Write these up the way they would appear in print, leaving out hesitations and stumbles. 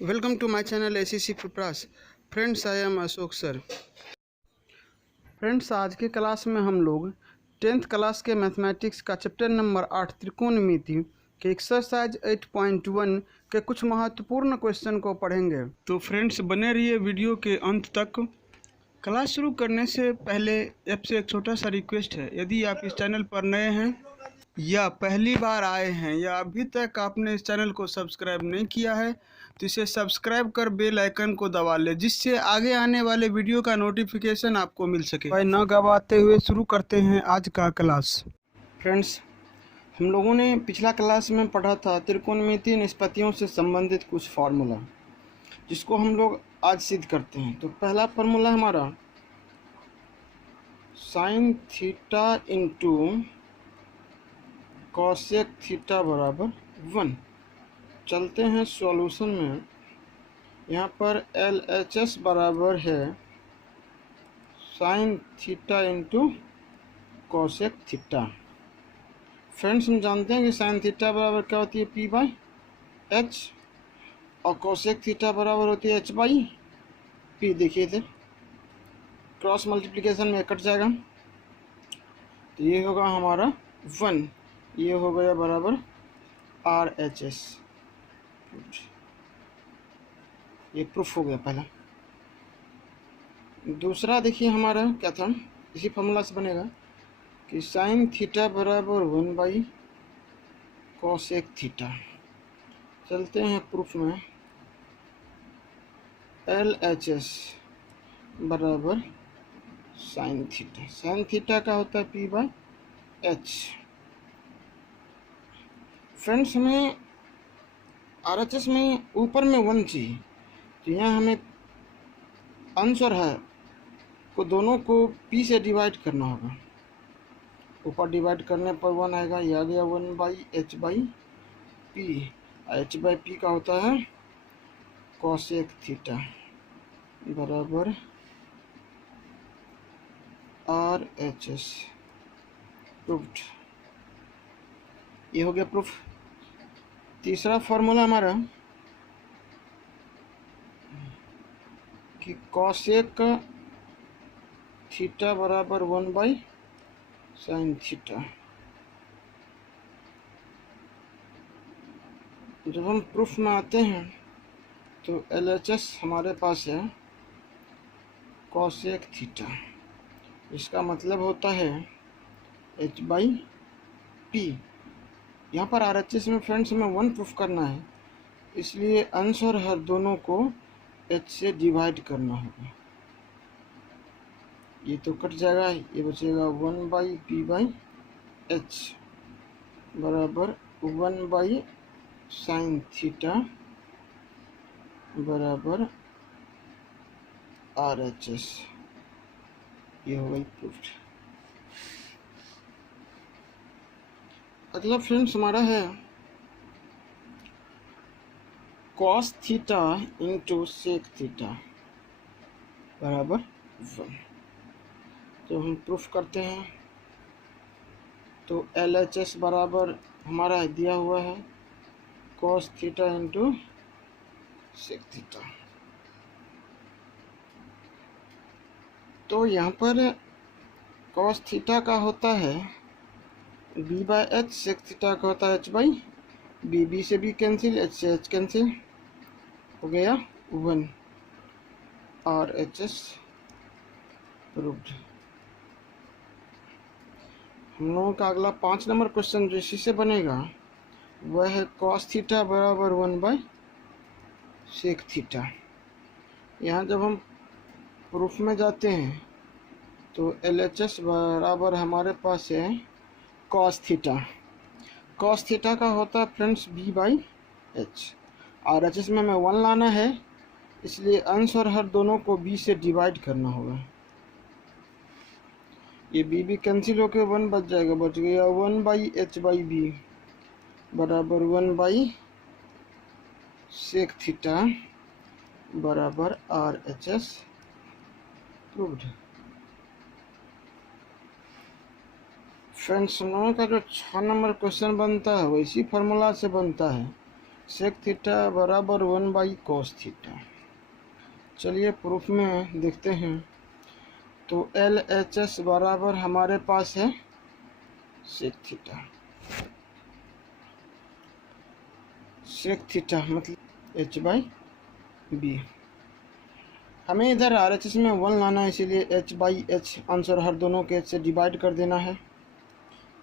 Welcome to my channel ACC Pras. Friends, I am Ashok sir. Friends, आज के class में हम लोग 10th क्लास के मैथमेटिक्स का चैप्टर नंबर 8 त्रिकोणमिति के एक्सरसाइज 8.1 के कुछ महत्वपूर्ण क्वेश्चन को पढ़ेंगे। तो फ्रेंड्स, बने रहिए वीडियो के अंत तक। क्लास शुरू करने से पहले आपसे एक छोटा सा रिक्वेस्ट है, यदि आप इस चैनल पर नए हैं या पहली बार आए हैं या अभी तक आपने इस चैनल को सब्सक्राइब नहीं किया है तो इसे सब्सक्राइब कर बेल आइकन को दबा ले, जिससे आगे आने वाले वीडियो का नोटिफिकेशन आपको मिल सके। भाई न गवाते हुए शुरू करते हैं आज का क्लास। फ्रेंड्स, हम लोगों ने पिछला क्लास में पढ़ा था त्रिकोणमितीय निष्पत्तियों से संबंधित कुछ फार्मूला, जिसको हम लोग आज सिद्ध करते हैं। तो पहला फार्मूला हमारा sine theta into cosec theta बराबर 1। चलते हैं सॉल्यूशन में। यहाँ पर LHS बराबर है sine theta into cosec theta. Friends, हम जानते हैं कि साइन थीटा बराबर क्या होती है, P/H, और कॉसेक थीटा बराबर होती है H/P। देखिए इधर क्रॉस मल्टीप्लिकेशन में कट जाएगा, तो ये होगा हमारा 1, ये हो गया बराबर RHS। ये प्रूफ हो गया पहला। दूसरा देखिए हमारा क्या था, इसी फॉर्मूला से बनेगा कि साइन थीटा बराबर 1 कॉसेक थीटा। चलते हैं प्रूफ में। LHS बराबर साइन थीटा। साइन थीटा का होता है P/H। फ्रेंड्स, हमें RHS में ऊपर में 1 चाहिए, तो यहाँ हमें अंश और है को दोनों को P से डिवाइड करना होगा। ऊपर डिवाइड करने पर 1 आएगा, ये आ गया 1/H/P। H/P का होता है कॉसेक थीटा बराबर RHS। प्रूफ्ड। ये हो गया प्रूफ। तीसरा फॉर्मूला हमारा कि कॉसेक थीटा बराबर 1/साइन थीटा। जब हम प्रूफ में आते हैं तो LHS हमारे पास है कॉसेक थीटा। इसका मतलब होता है H/P। यहाँ पर RHS में फ्रेंड्स हमें 1 प्रूफ करना है, इसलिए अंश और हर दोनों को H से डिवाइड करना होगा। ये तो कट जाएगा, ये बचेगा 1/P/H बराबर 1/साइन थीटा बराबर RHS। ये हो गई प्रूफ्ड। अगला फ्रेंड्स हमारा है cos theta into sec theta बराबर 1। तो हम प्रूफ करते हैं। तो LHS बराबर हमारा दिया हुआ है cos theta into sec theta. तो यहाँ पर कॉस थीटा का होता है B/H, सेक थीटा का होता है H/B। B से B कैंसिल, H से H कैंसिल, हो गया 1। RHS proved. हम लोगों का अगला 5 नंबर क्वेश्चन जो इसी से बनेगा वह है कॉस थीटा बराबर 1/सेक थीटा। यहाँ जब हम प्रूफ में जाते हैं तो LHS बराबर हमारे पास है कॉस थीटा। कॉस थीटा का होता है फ्रेंड्स B/H। RHS में हमें 1 लाना है, इसलिए अंश और हर दोनों को B से डिवाइड करना होगा। ये B कैंसिल होकर 1 बच जाएगा, बच गया 1/H/B बराबर 1/सेक थीटा बराबर RHS प्रूव्ड। फ्रेंड्स, हम लोगों का जो 6 नंबर क्वेश्चन बनता है वो इसी फार्मूला से बनता है सेक थीटा बराबर 1/cos थीटा। चलिए प्रूफ में देखते हैं। तो LHS बराबर हमारे पास है सेक थीटा। सेक थीटा मतलब h/b। हमें इधर RHS में 1 लाना है, इसीलिए h/h आंसर हर दोनों के h से डिवाइड कर देना है।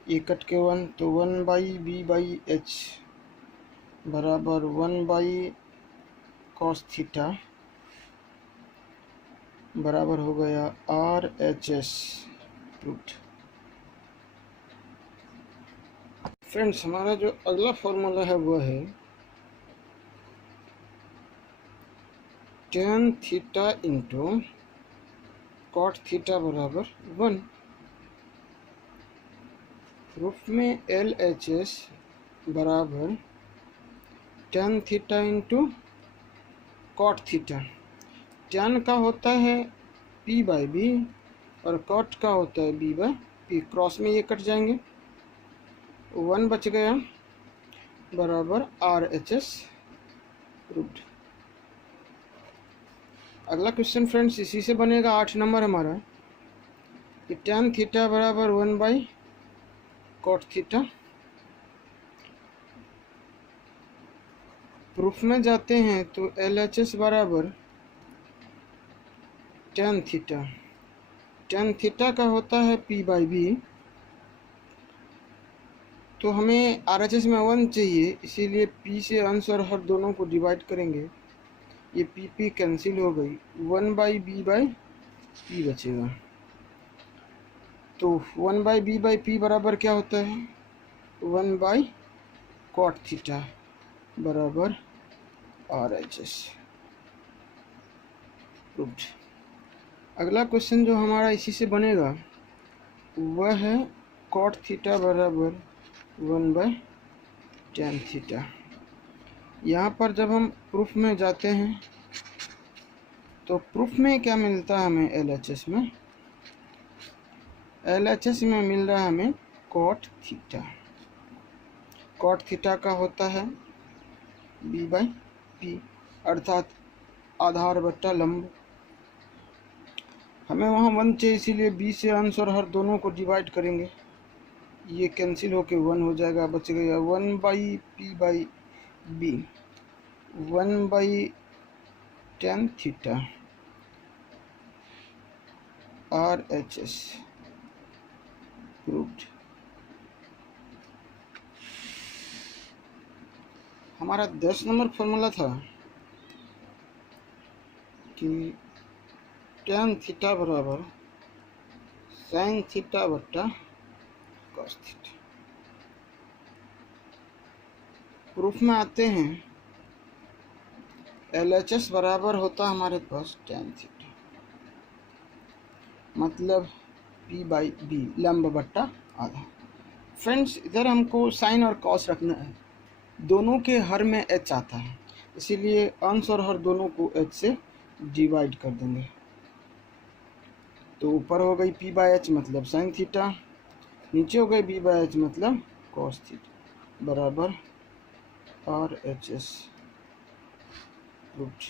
ये कट के 1, तो 1/b/h बराबर 1/cos थीटा बराबर हो गया RHS। प्रूव्ड। फ्रेंड्स, हमारा जो अगला फॉर्मूला है वो है tan theta into cot theta बराबर 1। प्रूफ में LHS बराबर tan theta into cot theta. tan का होता है p/b और कॉट का होता है b/p। क्रॉस में ये कट जाएंगे, 1 बच गया बराबर RHS। प्रूव्ड। अगला क्वेश्चन फ्रेंड्स इसी से बनेगा, 8 नंबर हमारा, कि tan थीटा बराबर 1/cot थीटा। प्रूफ में जाते हैं तो LHS बराबर tan थीटा। tan थीटा का होता है p/b, तो हमें RHS में 1 चाहिए, इसीलिए p से अंश और हर दोनों को डिवाइड करेंगे। ये p कैंसिल हो गई, 1/b/p बचेगा। तो 1/b/p बराबर क्या होता है 1/cot थीटा बराबर RHS। प्रूव्ड। अगला क्वेश्चन जो हमारा इसी से बनेगा वह है cot थीटा बराबर 1/tan थीटा। यहाँ पर जब हम प्रूफ में जाते हैं तो प्रूफ में क्या मिलता है हमें LHS में? LHS में मिल रहा है हमें cot थीटा। cot थीटा का होता है b/p अर्थात आधार बट्टा लंब। हमें वहाँ 1 चाहिए, इसीलिए b से अंश और हर दोनों को डिवाइड करेंगे। ये कैंसिल होके 1 हो जाएगा, बच गया 1/p/b 1/tan theta RHS। Proved. हमारा 10 नंबर फॉर्मूला था कि tan थीटा बराबर sin थीटा बट्टा cos थीटा। प्रूफ में आते हैं, LHS बराबर होता हमारे पास tan थीटा मतलब p/b लंब बट्टा आधा। फ्रेंड्स, इधर हमको साइन और कॉस रखना है, दोनों के हर में h आता है, इसीलिए अंश और हर दोनों को h से डिवाइड कर देंगे। तो ऊपर हो गई p/h मतलब साइन थीटा, नीचे हो गई b/h मतलब cos थीटा बराबर RHS। प्रूव्ड।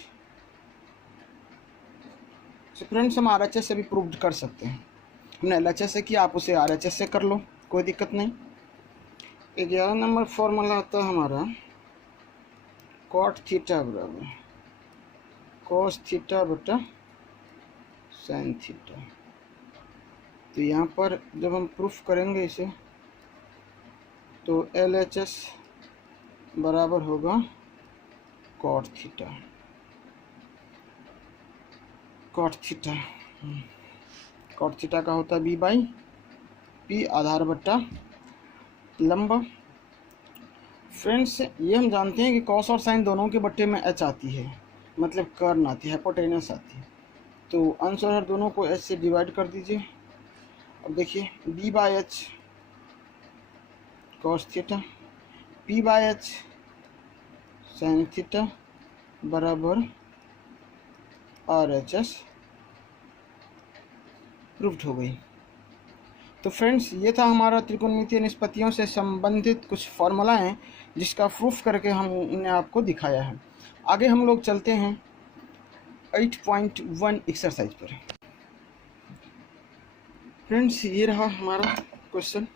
तो फ्रेंड्स, हम RHS से भी प्रूव्ड कर सकते हैं। हमने LHS से किया, आप उसे RHS से कर लो, कोई दिक्कत नहीं। 11 नंबर फॉर्मूला आता है हमारा cot थीटा बराबर cos थीटा बटा sin थीटा। तो यहाँ पर जब हम प्रूफ करेंगे इसे तो LHS बराबर होगा cot theta. cot theta cot theta का होता है b/p आधार बट्टा लंब। फ्रेंड्स, ये हम जानते हैं कि cos और sin दोनों के बट्टे में h आती है, मतलब कर्न आती है, हाइपोटेनस आती है। तो अंश और हर दोनों को h से डिवाइड कर दीजिए। अब देखिए b/h cos theta p/h sin theta बराबर RHS। प्रूव्ड हो गई। तो फ्रेंड्स, ये था हमारा त्रिकोणमितीय निष्पत्तियों से संबंधित कुछ फॉर्मूलाएं जिसका प्रूफ करके हमने आपको दिखाया है। आगे हम लोग चलते हैं 8.1 एक्सरसाइज पर। फ्रेंड्स, ये रहा हमारा क्वेश्चन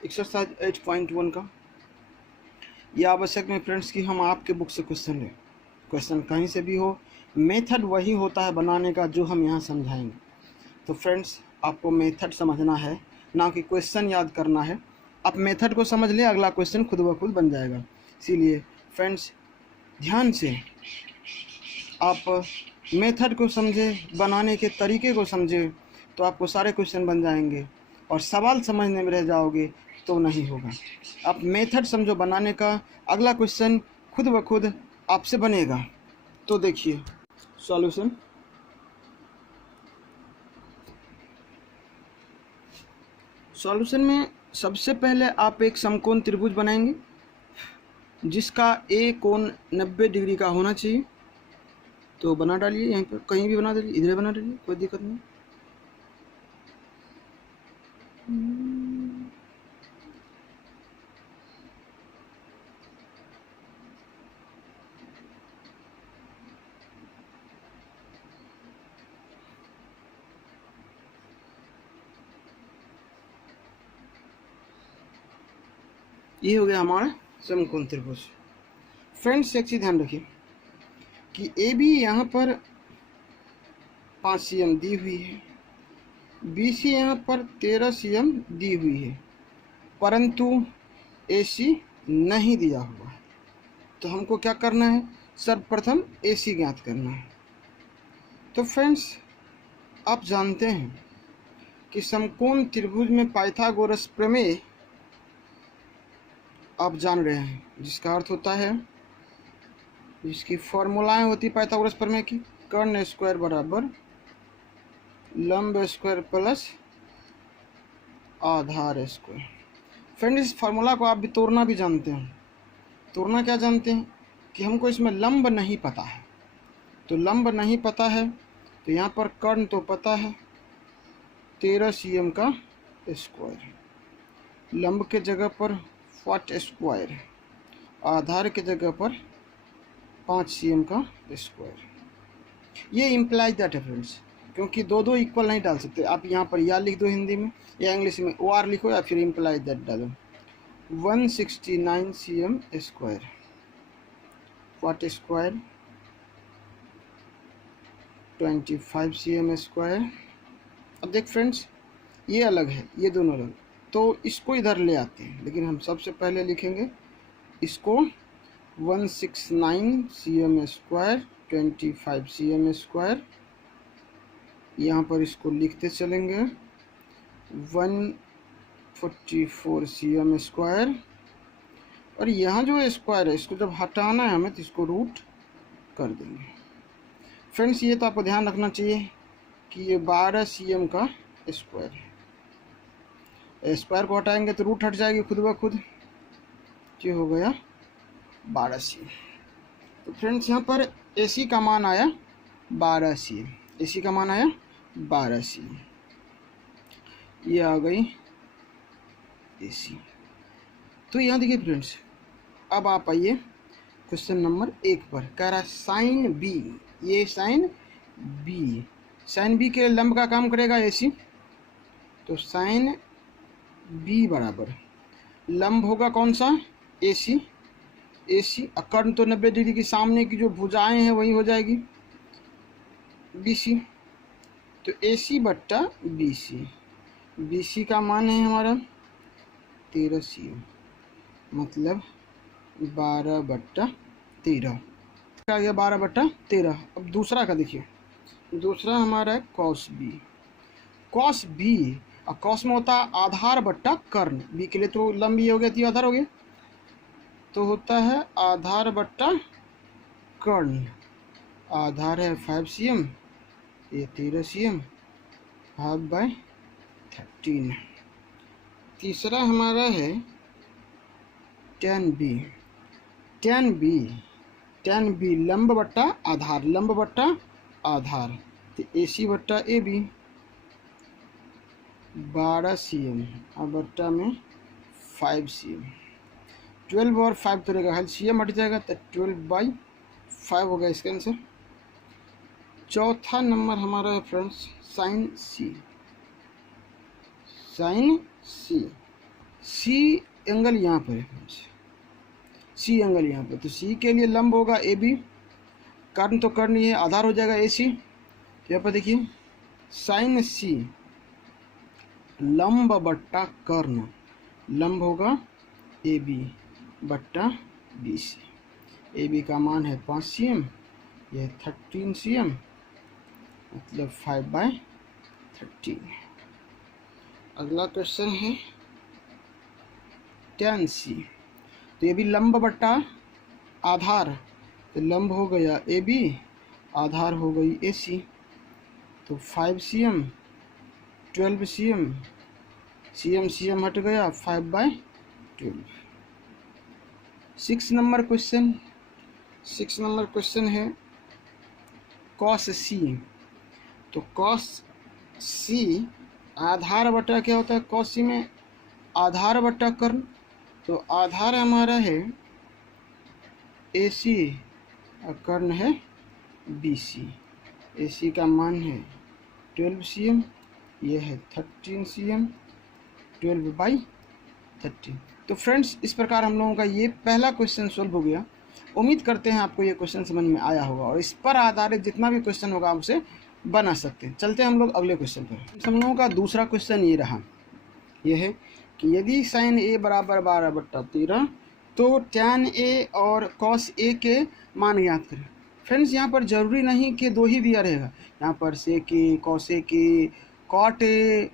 एक्सरसाइज 8.1 का। ये आवश्यक नहीं फ्रेंड्स कि हम आपके बुक से क्वेश्चन लें, क्वेश्चन कहीं से भी हो, मेथड वही होता है बनाने का जो हम यहाँ समझाएंगे। तो फ्रेंड्स, आपको मेथड समझना है, ना कि क्वेश्चन याद करना है। आप मेथड को समझ लें, अगला क्वेश्चन खुद ब खुद बन जाएगा। इसीलिए फ्रेंड्स, ध्यान से आप मेथड को समझे, बनाने के तरीके को समझे, तो आपको सारे क्वेश्चन बन जाएंगे। और सवाल समझने में रह जाओगे तो नहीं होगा। आप मेथड समझो बनाने का, अगला क्वेश्चन खुद ब खुद आपसे बनेगा। तो देखिए सॉल्यूशन। सॉल्यूशन में सबसे पहले आप एक समकोण त्रिभुज बनाएंगे जिसका ए कोण 90 डिग्री का होना चाहिए। तो बना डालिए, यहीं पर कहीं भी बना डालिए, इधर बना डालिए, कोई दिक्कत नहीं। ये हो गया हमारा समकोण त्रिभुज। फ्रेंड्स, एक चीज ध्यान रखिए कि ए बी यहाँ पर 5 cm दी हुई है, बी सी यहाँ पर 13 cm दी हुई है, परंतु ए सी नहीं दिया हुआ है। तो हमको क्या करना है, सर्वप्रथम ए सी ज्ञात करना है। तो फ्रेंड्स, आप जानते हैं कि समकोण त्रिभुज में पाइथागोरस प्रमेय आप जान रहे हैं, जिसका अर्थ होता है, जिसकी फॉर्मूलाएं होती पाइथागोरस प्रमेय की, कर्ण स्क्वायर बराबर लंब स्क्वायर प्लस आधार स्क्वायर। फ्रेंड, इस फार्मूला को आप भी तोड़ना भी जानते हैं। तोड़ना क्या जानते हैं कि हमको इसमें लंब नहीं पता है। तो लंब नहीं पता है तो यहाँ पर कर्ण तो पता है 13 cm का स्क्वायर, लंब के जगह पर 40 स्क्वायर, आधार के जगह पर 5 cm का स्क्वायर। ये इम्प्लाइज दैट है फ्रेंड्स, क्योंकि दो इक्वल नहीं डाल सकते। आप यहाँ पर या लिख दो हिंदी में या इंग्लिश में, ओ आर लिखो या फिर इम्प्लाइज दैट डालो। 169 cm square, 40 square 25 cm square. अब देख फ्रेंड्स, ये अलग है, ये दोनों अलग, तो इसको इधर ले आते हैं। लेकिन हम सबसे पहले लिखेंगे इसको 169 cm स्क्वायर 25 cm स्क्वायर। यहाँ पर इसको लिखते चलेंगे 144 cm स्क्वायर। और यहाँ जो स्क्वायर है इसको जब हटाना है हमें तो इसको रूट कर देंगे। फ्रेंड्स, ये तो आपको ध्यान रखना चाहिए कि ये 12 cm का स्क्वायर है। स्क्वायर को हटाएंगे तो रूट हट जाएगी खुद ब खुद, ये हो गया 12 cm। तो फ्रेंड्स, यहाँ पर AC का मान आया 12 cm, AC का मान आया 12 cm। ये आ गई AC। तो यहाँ देखिए फ्रेंड्स, अब आप आइए क्वेश्चन नंबर 1 पर। कह रहा है साइन बी, ये साइन बी, साइन बी के लंब का काम करेगा AC। तो साइन बी बराबर लंब होगा कौन सा, AC। AC कर्ण तो 90 डिग्री की सामने की जो भुजाएं हैं वही हो जाएगी BC। तो AC बट्टा BC, BC का मान है हमारा 13 cm, मतलब 12/13 आ गया, 12/13। अब दूसरा का देखिए, दूसरा हमारा है कॉस बी। कॉस बी, और कॉस में होता है आधार बट्टा कर्ण, बी के लिए तो लंब ये हो गया, 3 आधार हो गया, तो होता है आधार बट्टा कर्ण। आधार है 5 cm, ये 13 cm, हाफ बाय 13। तीसरा हमारा है tan बी। tan बी लंब बट्टा आधार, लंब बट्टा आधार, तो AC बट्टा AB 12 cm और बट्टा में 5 cm। 12 और 5 तो रहेगा, एलसीएम हट जाएगा तो 12/5 हो गया इसका आंसर। चौथा नंबर हमारा है फ्रेंड्स साइन सी। साइन सी, सी एंगल यहाँ पर है फ्रेंड्स, सी एंगल यहाँ पर, तो सी के लिए लंब होगा ए बी, कर्ण तो कर्ण ही है, आधार हो जाएगा ए सी। यहाँ पर देखिए साइन सी लंब बट्टा कर्ण, लंब होगा ए बी बट्टा बी सी। ए बी का मान है 5 cm, यह 13 cm, मतलब 5/13। अगला क्वेश्चन है tan सी, तो ये भी लंब बट्टा आधार, तो लंब हो गया ए बी, आधार हो गई ए सी, तो 5 cm 12 cm, cm cm हट गया 5/12। 6 नंबर क्वेश्चन, 6 नंबर क्वेश्चन है cos सी। तो cos सी आधार बटा क्या होता है, cos सी में आधार बटा कर्ण, तो आधार हमारा है ए सी और कर्ण है बी सी। ए सी का मान है 12 cm, यह है 13 cm, 12/13। तो फ्रेंड्स इस प्रकार हम लोगों का ये पहला क्वेश्चन सॉल्व हो गया। उम्मीद करते हैं आपको ये क्वेश्चन समझ में आया होगा और इस पर आधारित जितना भी क्वेश्चन होगा आप उसे बना सकते हैं। चलते हैं हम लोग अगले क्वेश्चन पर। हम लोगों का दूसरा क्वेश्चन ये रहा, ये है कि यदि साइन ए बराबर 12/13 तो tan ए और cos ए के मान ज्ञात करें। फ्रेंड्स यहाँ पर जरूरी नहीं कि दो ही दिया रहेगा, यहाँ पर sec ए, cos ए के, cot ए,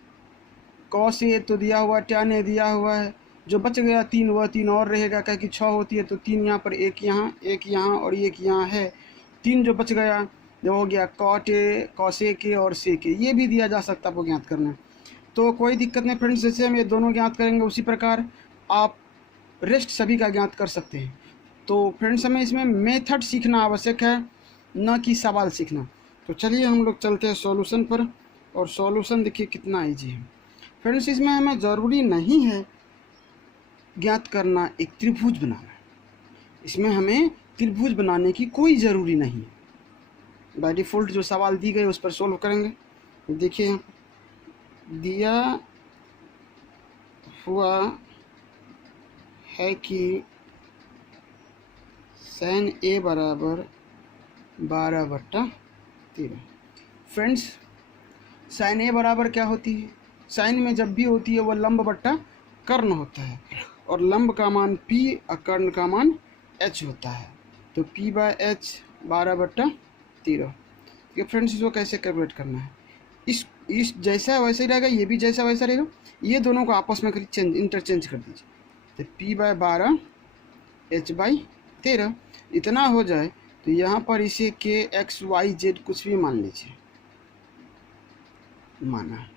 cos ए तो दिया हुआ, tan ए दिया हुआ है, जो बच गया 3 वह 3 और रहेगा, क्या कि 6 होती है तो 3 यहाँ पर, एक यहाँ और एक यहाँ है, 3 जो बच गया जो हो गया cot ए, cos ए के और sec ए, ये भी दिया जा सकता है आपको ज्ञात करना है, तो कोई दिक्कत नहीं फ्रेंड्स। जैसे हम ये दोनों ज्ञात करेंगे उसी प्रकार आप रेस्ट सभी का ज्ञात कर सकते हैं। तो फ्रेंड्स हमें इसमें मेथड सीखना आवश्यक है, न कि सवाल सीखना। तो चलिए हम लोग चलते हैं सॉल्यूशन पर, और सॉल्यूशन देखिए कितना ईजी है फ्रेंड्स। इसमें हमें ज़रूरी नहीं है ज्ञात करना एक त्रिभुज बनाना, इसमें हमें त्रिभुज बनाने की कोई ज़रूरी नहीं है। बाय डिफ़ॉल्ट जो सवाल दी गए उस पर सोल्व करेंगे। देखिए दिया हुआ है कि साइन ए बराबर 12/13। फ्रेंड्स साइन ए बराबर क्या होती है, साइन में जब भी होती है वह लंब बट्टा कर्ण होता है, और लंब का मान p और कर्ण का मान h होता है, तो p/h 12/13। ये फ्रेंड्स इसको कैसे कैलकुलेट करना है, इस जैसा वैसा ही रहेगा, ये भी जैसा वैसा रहेगा, ये दोनों को आपस में इंटरचेंज कर दीजिए, तो p/12 h/13 इतना हो जाए, तो यहाँ पर इसे k x y z कुछ भी मान लीजिए, माना।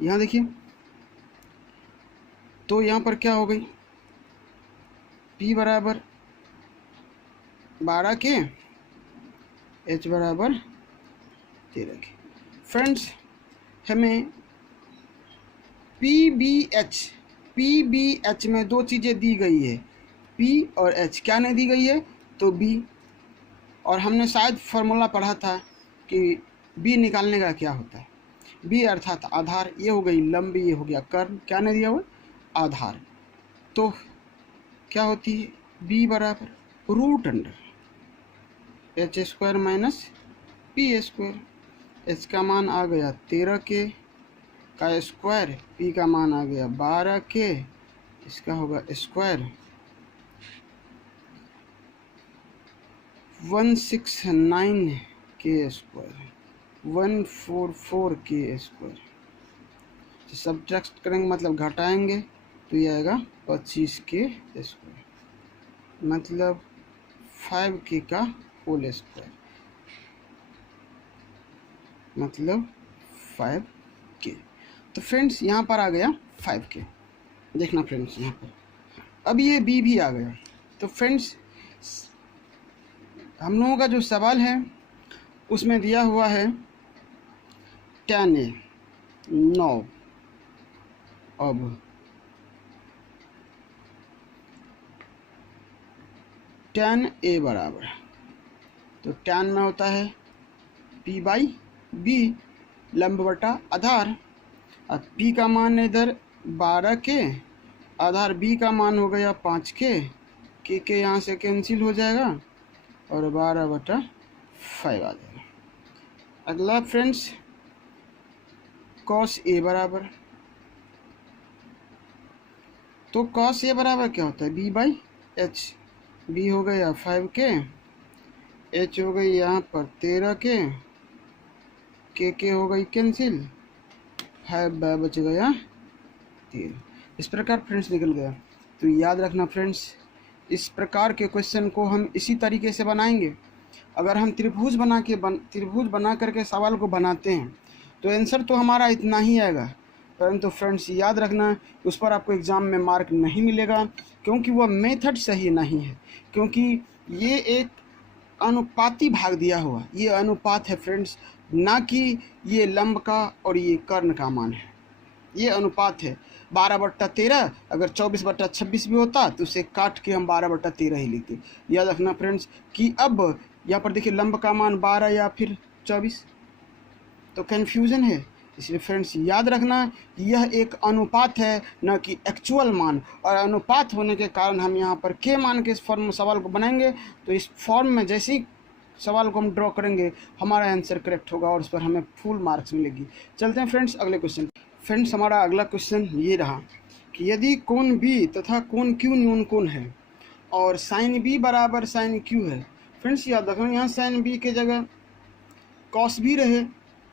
यहाँ देखिए तो यहाँ पर क्या हो गई, p बराबर 12 के, h बराबर 13 के। फ्रेंड्स हमें PBH में दो चीज़ें दी गई है, P और H, क्या नहीं दी गई है तो B, और हमने शायद फार्मूला पढ़ा था कि B निकालने का क्या होता है, B अर्थात आधार, ये हो गई लंब, ये हो गया कर्ण, क्या नहीं दिया हुआ आधार, तो क्या होती है B बराबर √h² -p²। h का मान आ गया 13 के का स्क्वायर, p का मान आ गया 12 के, इसका होगा स्क्वायर 169 के स्क्वायर, 144 के स्क्वायर। सब्ट्रैक्ट करेंगे मतलब घटाएंगे तो ये आएगा 25 के स्क्वायर, मतलब 5k का होल स्क्वायर, मतलब 5k। तो फ्रेंड्स यहाँ पर आ गया 5k, देखना फ्रेंड्स यहाँ पर अब ये b भी आ गया। तो फ्रेंड्स हम लोगों का जो सवाल है उसमें दिया हुआ है tan A 9, अब tan A बराबर, तो tan में होता है P बाई B, लंब बटा आधार। अब P का मान इधर 12 के, आधार B का मान हो गया 5 के यहाँ से कैंसिल हो जाएगा और 12/5 आ जाएगा। अगला फ्रेंड्स cos A बराबर, तो cos A बराबर क्या होता है B बाई H, B हो गया 5 के, H हो गई यहाँ पर 13 के हो गई कैंसिल, 5 बच गया 13। इस प्रकार फ्रेंड्स निकल गया। तो याद रखना फ्रेंड्स, इस प्रकार के क्वेश्चन को हम इसी तरीके से बनाएंगे। अगर हम त्रिभुज बना करके सवाल को बनाते हैं तो आंसर तो हमारा इतना ही आएगा, परंतु फ्रेंड्स याद रखना उस पर आपको एग्ज़ाम में मार्क नहीं मिलेगा, क्योंकि वह मेथड सही नहीं है, क्योंकि ये एक अनुपाती भाग दिया हुआ, ये अनुपात है फ्रेंड्स, ना कि ये लंब का और ये कर्ण का मान है, ये अनुपात है। 12/13 अगर 24/26 भी होता तो उसे काट के हम 12/13 ही लिखते। याद रखना फ्रेंड्स कि अब यहाँ पर देखिए लंब का मान 12 या फिर 24, तो कन्फ्यूज़न है। इसलिए फ्रेंड्स याद रखना यह एक अनुपात है, न कि एक्चुअल मान, और अनुपात होने के कारण हम यहाँ पर के मान के इस फॉर्म में सवाल को बनाएंगे। तो इस फॉर्म में जैसे ही सवाल को हम ड्रॉ करेंगे हमारा आंसर करेक्ट होगा और उस पर हमें फुल मार्क्स मिलेगी। चलते हैं फ्रेंड्स अगले क्वेश्चन। फ्रेंड्स हमारा अगला क्वेश्चन ये रहा कि यदि कोण बी तथा कोण क्यू न्यून कोण है और साइन बी बराबर साइन क्यू है। फ्रेंड्स याद रखना यहाँ साइन बी के जगह कॉस भी रहे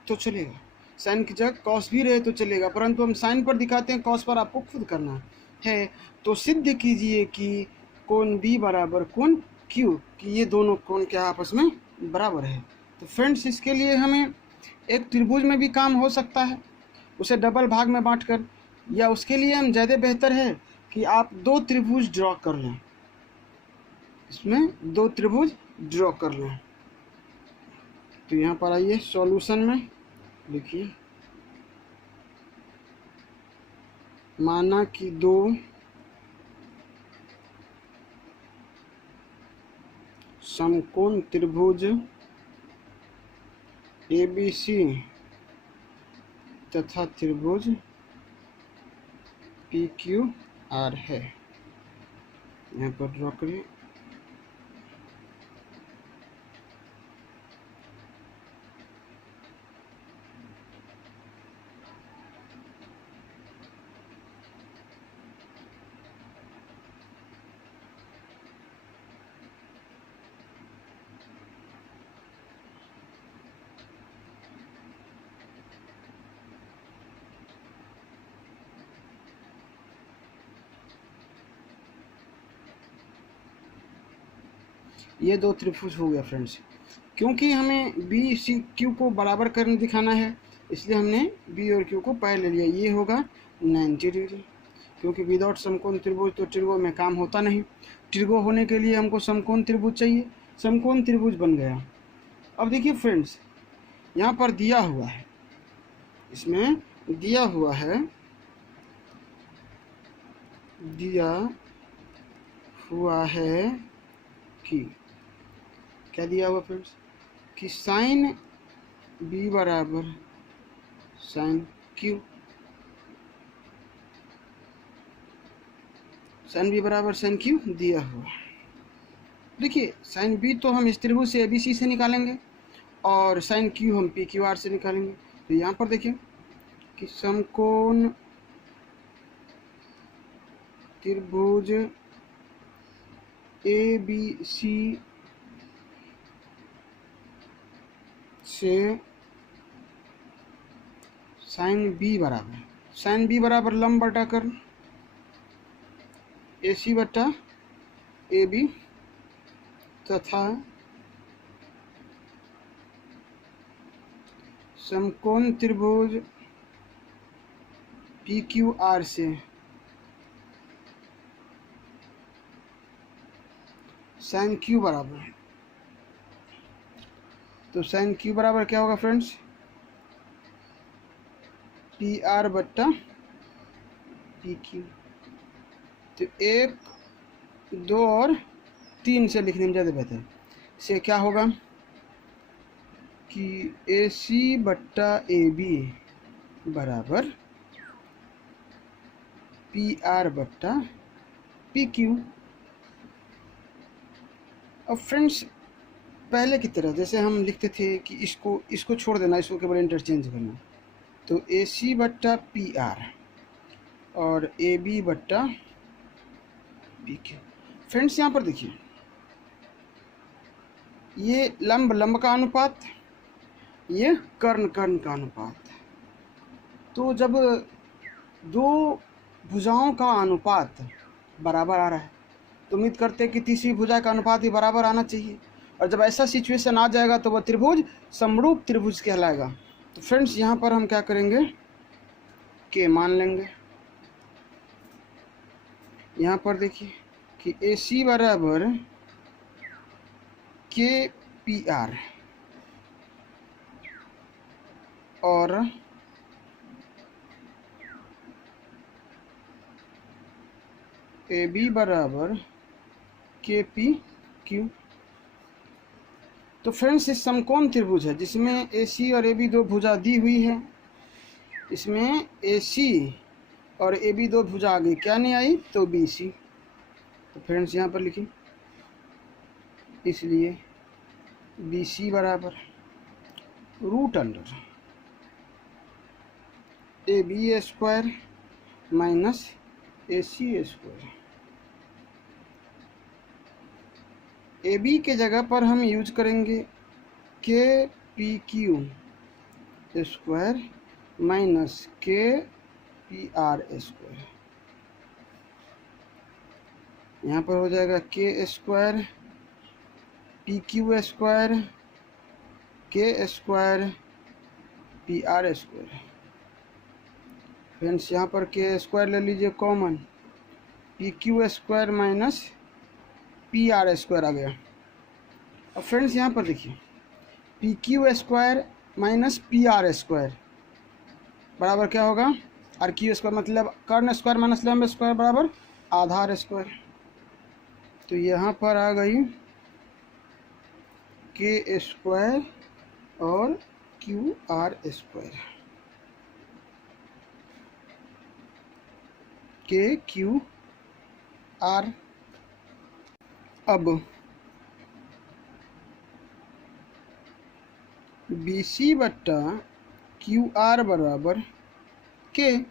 तो चलेगा, साइन की जगह कॉस भी रहे तो चलेगा, परंतु हम साइन पर दिखाते हैं, कॉस पर आपको खुद करना है। तो सिद्ध कीजिए कि कोण बी बराबर कोण क्यू, कि ये दोनों कोण क्या आपस में बराबर है। तो फ्रेंड्स इसके लिए हमें एक त्रिभुज में भी काम हो सकता है, उसे डबल भाग में बांटकर, या उसके लिए हम ज़्यादा बेहतर है कि आप 2 त्रिभुज ड्रॉ कर लें, इसमें 2 त्रिभुज ड्रॉ कर लें। तो यहाँ पर आइए सॉल्यूशन में देखिए, माना कि 2 समकोण त्रिभुज ABC तथा त्रिभुज PQR है। यहाँ पर ड्रॉ करिए। ये 2 त्रिभुज हो गया फ्रेंड्स। क्योंकि हमें बी सी क्यू को बराबर करके दिखाना है, इसलिए हमने बी और क्यू को पहले लिया। ये होगा 90 डिग्री, क्योंकि विदाउट समकोण त्रिभुज तो ट्रिगो में काम होता नहीं। ट्रिगो होने के लिए हमको समकोण त्रिभुज चाहिए, समकोण त्रिभुज बन गया। अब देखिए फ्रेंड्स यहाँ पर दिया हुआ है, इसमें दिया हुआ है कि क्या दिया हुआ फ्रेंड्स, कि साइन बी बराबर साइन क्यू, साइन बी बराबर साइन क्यू दिया हुआ। देखिए साइन बी तो हम इस त्रिभुज से ABC से निकालेंगे और साइन क्यू हम PQR से निकालेंगे। तो यहाँ पर देखिए कि समकोण त्रिभुज ABC से साइन बी बराबर लंब बटा कर AC बटा AB तथा समकोण त्रिभुज PQR से साइन क्यू बराबर, तो साइन क्यू बराबर क्या होगा फ्रेंड्स, PR बट्टा PQ। तो 1, 2 और 3 से लिखने में ज़्यादा बेहतर। से क्या होगा कि AC बट्टा AB बराबर PR बट्टा PQ। अब फ्रेंड्स पहले की तरह जैसे हम लिखते थे कि इसको छोड़ देना, इसको केवल इंटरचेंज करना, तो AC बट्टा PR और AB बट्टा PQ। फ्रेंड्स यहाँ पर देखिए, ये लंब लंब का अनुपात, ये कर्ण कर्ण का अनुपात। तो जब दो भुजाओं का अनुपात बराबर आ रहा है तो उम्मीद करते हैं कि तीसरी भुजा का अनुपात भी बराबर आना चाहिए, और जब ऐसा सिचुएशन आ जाएगा तो वह त्रिभुज समरूप त्रिभुज कहलाएगा। तो फ्रेंड्स यहाँ पर हम क्या करेंगे, के मान लेंगे। यहाँ पर देखिए कि AC बराबर KPR और AB बराबर KPQ। तो फ्रेंड्स इस समकोण त्रिभुज है जिसमें AC और AB दो भुजा दी हुई है, इसमें AC और AB दो भुजा आगे क्या नहीं आई, तो BC। तो फ्रेंड्स यहाँ पर लिखिए, इसलिए BC बराबर root under AB square minus AC square. AB के जगह पर हम यूज करेंगे KPQ square minus KPR square. यहाँ पर हो जाएगा K square PQ square K square PR square. Friends यहाँ पर K स्क्वायर ले लीजिए common, PQ square minus PR square आ गया। अब फ्रेंड्स यहाँ पर देखिए, PQ square minus PR square बराबर क्या होगा, RQ स्क्वायर मतलब कर्ण स्क्वायर माइनस लंब स्क्वायर बराबर आधार स्क्वायर। तो यहाँ पर आ गई K स्क्वायर और QR स्क्वायर, KQR। अब BC बट्टा QR बराबर K।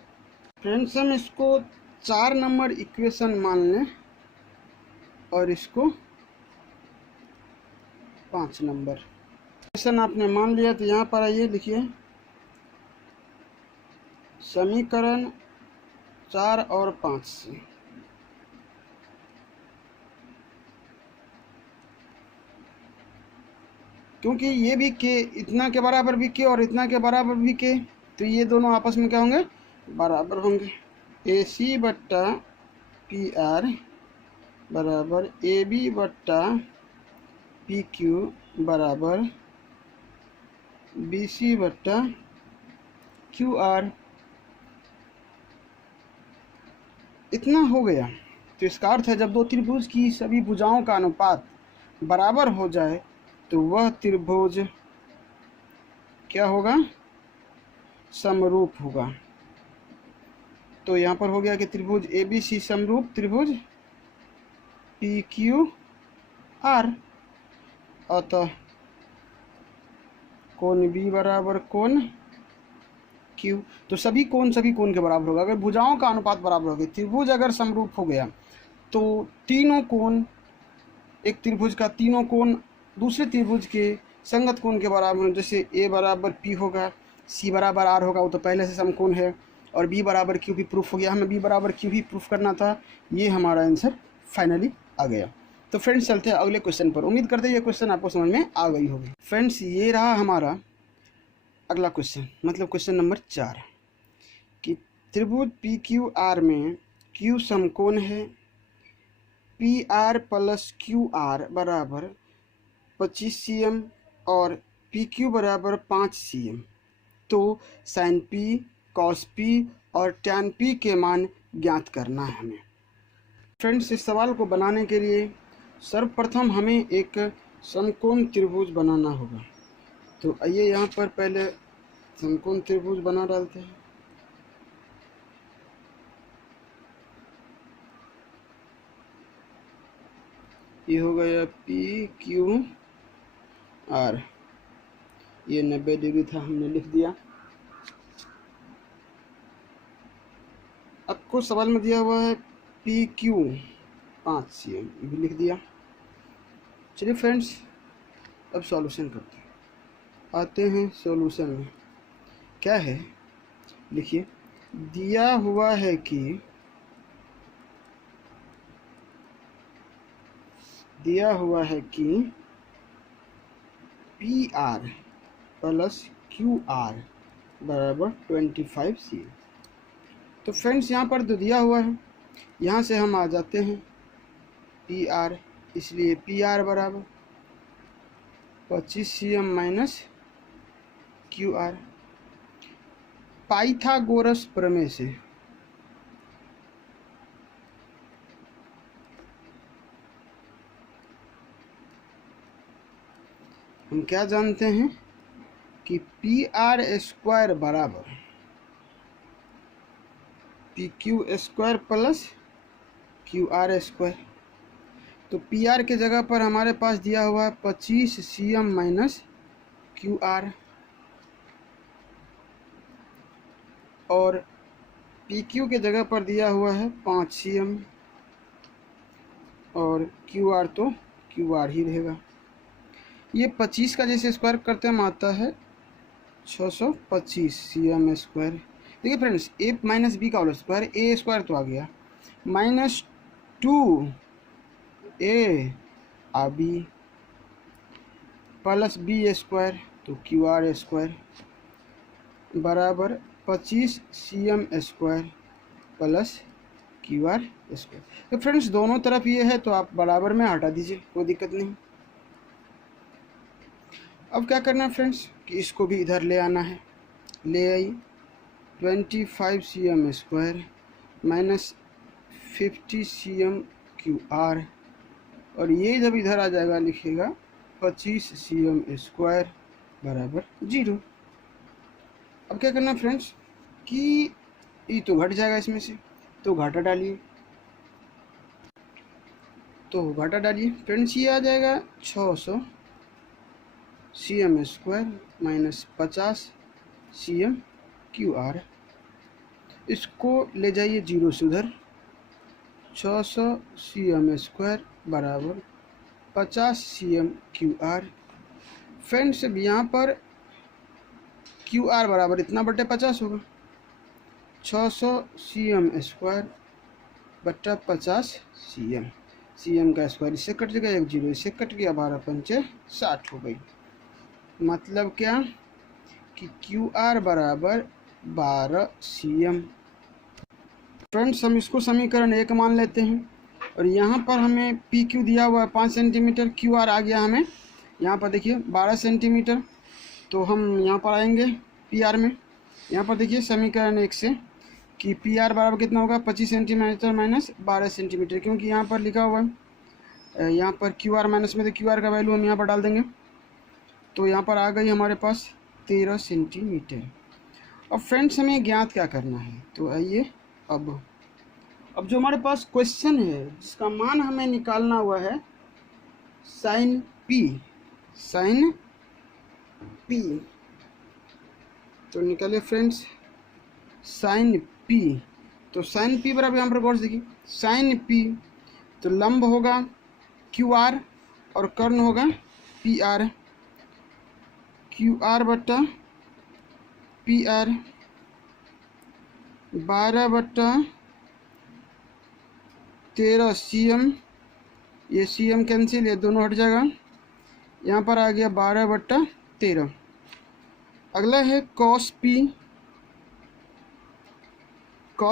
फ्रेंड्स हम इसको 4 नंबर इक्वेशन मान लें और इसको 5 नंबर इक्वेशन आपने मान लिया। तो यहाँ पर आइए लिखिए, समीकरण 4 और 5 से क्योंकि ये भी के इतना के बराबर भी के और इतना के बराबर भी के, तो ये दोनों आपस में क्या होंगे, बराबर होंगे। AC बट्टा PR बराबर AB बट्टा PQ बराबर BC बट्टा QR। इतना हो गया। तो इसका अर्थ है जब दो त्रिभुज की सभी भुजाओं का अनुपात बराबर हो जाए तो वह त्रिभुज क्या होगा, समरूप होगा। तो यहाँ पर हो गया कि त्रिभुज ABC समरूप त्रिभुज PQR, अतः कोण B बराबर कोण Q। तो सभी कोण के बराबर होगा। अगर भुजाओं का अनुपात बराबर हो गया, त्रिभुज अगर समरूप हो गया तो तीनों कोण, एक त्रिभुज का तीनों कोण दूसरे त्रिभुज के संगत कोण के बराबर है। जैसे A बराबर P होगा, C बराबर R होगा, वो तो पहले से समकोण है, और B बराबर Q भी प्रूफ हो गया। हमें B बराबर Q भी प्रूफ करना था। ये हमारा आंसर फाइनली आ गया। तो फ्रेंड्स चलते हैं अगले क्वेश्चन पर। उम्मीद करते हैं ये क्वेश्चन आपको समझ में आ गई होगी। फ्रेंड्स ये रहा हमारा अगला क्वेश्चन, मतलब क्वेश्चन नंबर 4, कि त्रिभुज PQR में Q समकोण है, PR प्लस QR बराबर 25 cm और PQ बराबर 5 cm। तो sin P, cos P और tan P के मान ज्ञात करना है हमें। फ्रेंड्स इस सवाल को बनाने के लिए सर्वप्रथम हमें एक समकोण त्रिभुज बनाना होगा। तो आइए यहाँ पर पहले समकोण त्रिभुज बना डालते हैं। ये हो गया पी क्यू आर, ये 90 डिग्री था, हमने लिख दिया। आपको सवाल में दिया हुआ है पी क्यू 5 cm, ये भी लिख दिया। चलिए फ्रेंड्स, अब सॉल्यूशन करते हैं। आते हैं सॉल्यूशन में। क्या है, लिखिए, दिया हुआ है कि P R plus Q R बराबर 25 cm। तो फ्रेंड्स यहाँ पर तो दिया हुआ है, यहाँ से हम आ जाते हैं पी आर, इसलिए पी आर बराबर 25 cm minus Q R. Pythagoras प्रमेय से हम क्या जानते हैं कि पी आर स्क्वायर बराबर P Q square plus Q R square. तो पी आर के जगह पर हमारे पास दिया हुआ है 25 cm माइनस क्यू आर, और पी क्यू के जगह पर दिया हुआ है 5 cm, और क्यू आर तो क्यू आर ही रहेगा। ये 25 का जैसे स्क्वायर करते हम आता है 625 cm स्क्वायर। देखिए फ्रेंड्स, ए माइनस बी का होल स्क्वायर, ए स्क्वायर तो आ गया, माइनस 2 ए आ बी प्लस बी स्क्वायर, तो क्यू आर स्क्वायर बराबर 25 cm square plus Q R square. तो फ्रेंड्स दोनों तरफ ये है तो आप बराबर में हटा दीजिए, कोई दिक्कत नहीं। अब क्या करना है फ्रेंड्स कि इसको भी इधर ले आना है। ले आई 25 cm square minus 50 cm Q R, और ये जब इधर आ जाएगा लिखेगा 25 cm स्क्वायर बराबर 0। अब क्या करना फ्रेंड्स कि ये तो घट जाएगा इसमें से, तो घाटा डालिए। तो घाटा डालिए फ्रेंड्स, ये आ जाएगा 600 cm square minus 50 cm Q R. इसको ले जाइए 0 से उधर, 600 cm स्क्वायर बराबर 50 cm क्यू आर। फ्रेंड्स अब यहाँ पर क्यू आर बराबर इतना बटे 50 होगा, 600 cm स्क्वायर बटा 50 cm। cm का स्क्वायर इससे कट गया, 1 0 इससे कट गया, 12 पंचे 60 हो गई। मतलब क्या कि क्यू आर बराबर 12 cm। फ्रेंड्स हम इसको समीकरण 1 मान लेते हैं, और यहाँ पर हमें पी क्यू दिया हुआ है 5 सेंटीमीटर, क्यू आर आ गया हमें यहाँ पर देखिए 12 सेंटीमीटर। तो हम यहाँ पर आएंगे पी आर में, यहाँ पर देखिए समीकरण 1 से कि पी आर बराबर कितना होगा 25 सेंटीमीटर माइनस 12 सेंटीमीटर, क्योंकि यहाँ पर लिखा हुआ है यहाँ पर क्यू आर माइनस में, तो क्यू आर का वैल्यू हम यहाँ पर डाल देंगे। तो यहाँ पर आ गई हमारे पास 13 सेंटीमीटर। अब फ्रेंड्स हमें ज्ञात क्या करना है, तो आइए अब जो हमारे पास क्वेश्चन है जिसका मान हमें निकालना हुआ है साइन पी। तो निकाले फ्रेंड्स साइन पी। तो साइन पी बराबर यहाँ पर गौर से देखिए, साइन पी तो लंब होगा क्यू आर और कर्ण होगा पी आर, क्यू आर बट्टा पी आर 12 बट्टा 13 cm, ये cm कैंसिल, ये दोनों हट जाएगा, यहाँ पर आ गया 12 बट्टा 13। अगला है कॉस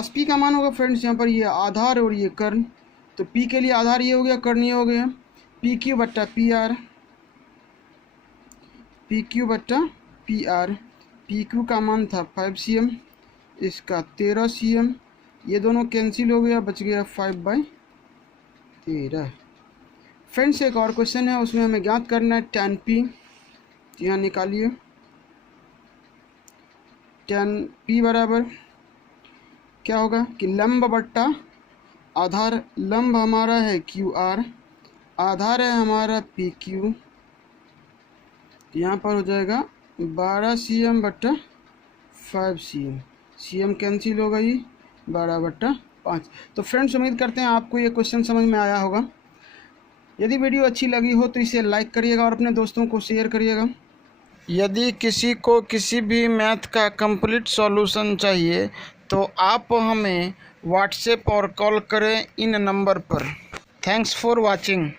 पी का मान होगा फ्रेंड्स यहाँ पर ये आधार और ये कर्ण, तो p के लिए आधार ये हो गया, कर्ण ये हो गया, पी क्यू बट्टा पी आर, पी क्यू बट्टा पी आर। पी क्यू का मान था 5 cm, इसका 13 cm, ये दोनों कैंसिल हो गया, बच गया 5/13। फ्रेंड्स एक और क्वेश्चन है, उसमें हमें ज्ञात करना है tan p। यहाँ निकालिए, tan p बराबर क्या होगा कि लंब बट्टा आधार। लंब हमारा है QR, आधार है हमारा PQ। यहाँ पर हो जाएगा 12 cm बट्टा 5 cm। cm कैंसिल हो गई, 12/5। तो फ्रेंड्स उम्मीद करते हैं आपको ये क्वेश्चन समझ में आया होगा। यदि वीडियो अच्छी लगी हो तो इसे लाइक करिएगा और अपने दोस्तों को शेयर करिएगा। यदि किसी को किसी भी मैथ का कंप्लीट सॉल्यूशन चाहिए तो आप हमें व्हाट्सएप और कॉल करें इन नंबर पर। Thanks for watching.